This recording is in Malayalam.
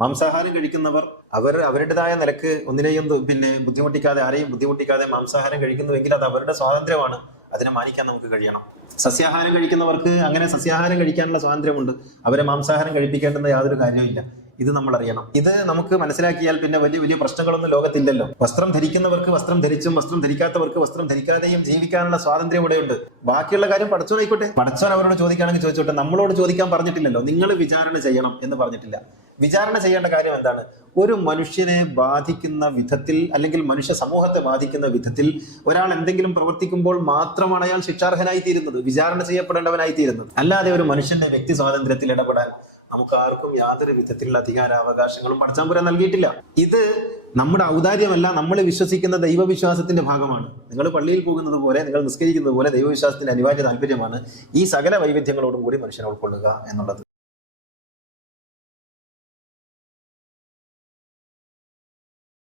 മാംസാഹാരം കഴിക്കുന്നവർ അവരുടേതായ നിലക്ക് ഒന്നിനെയും ബുദ്ധിമുട്ടിക്കാതെ, ആരെയും ബുദ്ധിമുട്ടിക്കാതെ മാംസാഹാരം കഴിക്കുന്നുവെങ്കിൽ അത് അവരുടെ സ്വാതന്ത്ര്യമാണ്. അതിനെ മാനിക്കാൻ നമുക്ക് കഴിയണം. സസ്യാഹാരം കഴിക്കുന്നവർക്ക് അങ്ങനെ സസ്യാഹാരം കഴിക്കാനുള്ള സ്വാതന്ത്ര്യമുണ്ട്. അവരെ മാംസാഹാരം കഴിപ്പിക്കേണ്ടുന്ന യാതൊരു കാര്യമില്ല. ഇത് നമ്മൾ അറിയണം. ഇത് നമുക്ക് മനസ്സിലാക്കിയാൽ പിന്നെ വലിയ വലിയ പ്രശ്നങ്ങളൊന്നും ലോകത്തില്ലല്ലോ. വസ്ത്രം ധരിക്കുന്നവർക്ക് വസ്ത്രം ധരിച്ചും വസ്ത്രം ധരിക്കാത്തവർക്ക് വസ്ത്രം ധരിക്കാതെയും ജീവിക്കാനുള്ള സ്വാതന്ത്ര്യം ഇവിടെയുണ്ട്. ബാക്കിയുള്ള കാര്യം പടച്ചോനായിക്കോട്ടെ. പടച്ചോൻ അവരോട് ചോദിക്കുകയാണെങ്കിൽ ചോദിച്ചോട്ടെ. നമ്മളോട് ചോദിക്കാൻ പറഞ്ഞിട്ടില്ലല്ലോ. നിങ്ങൾ വിചാരണ ചെയ്യണം എന്ന് പറഞ്ഞിട്ടില്ല. വിചാരണ ചെയ്യേണ്ട കാര്യം എന്താണ്? ഒരു മനുഷ്യനെ ബാധിക്കുന്ന വിധത്തിൽ, അല്ലെങ്കിൽ മനുഷ്യ സമൂഹത്തെ ബാധിക്കുന്ന വിധത്തിൽ ഒരാൾ എന്തെങ്കിലും പ്രവർത്തിക്കുമ്പോൾ മാത്രമാണ് അയാൾ ശിക്ഷാർഹനായി തീരുന്നത്, വിചാരണ ചെയ്യപ്പെടേണ്ടവനായി തീരുന്നത്. അല്ലാതെ ഒരു മനുഷ്യന്റെ വ്യക്തി സ്വാതന്ത്ര്യത്തിൽ ഇടപെടാൻ നമുക്ക് ആർക്കും യാതൊരു വിധത്തിലുള്ള അധികാരാവകാശങ്ങളും പടച്ചതമ്പുരാൻ നൽകിയിട്ടില്ല. ഇത് നമ്മുടെ ഔദാര്യമല്ല, നമ്മൾ വിശ്വസിക്കുന്ന ദൈവവിശ്വാസത്തിന്റെ ഭാഗമാണ്. നിങ്ങൾ പള്ളിയിൽ പോകുന്നത് പോലെ, നിങ്ങൾ നിസ്കരിക്കുന്നത് പോലെ ദൈവവിശ്വാസത്തിന്റെ അനിവാര്യ താല്പര്യമാണ് ഈ സകല വൈവിധ്യങ്ങളോടും കൂടി മനുഷ്യനെ ഉൾക്കൊള്ളുക എന്നുള്ളത്.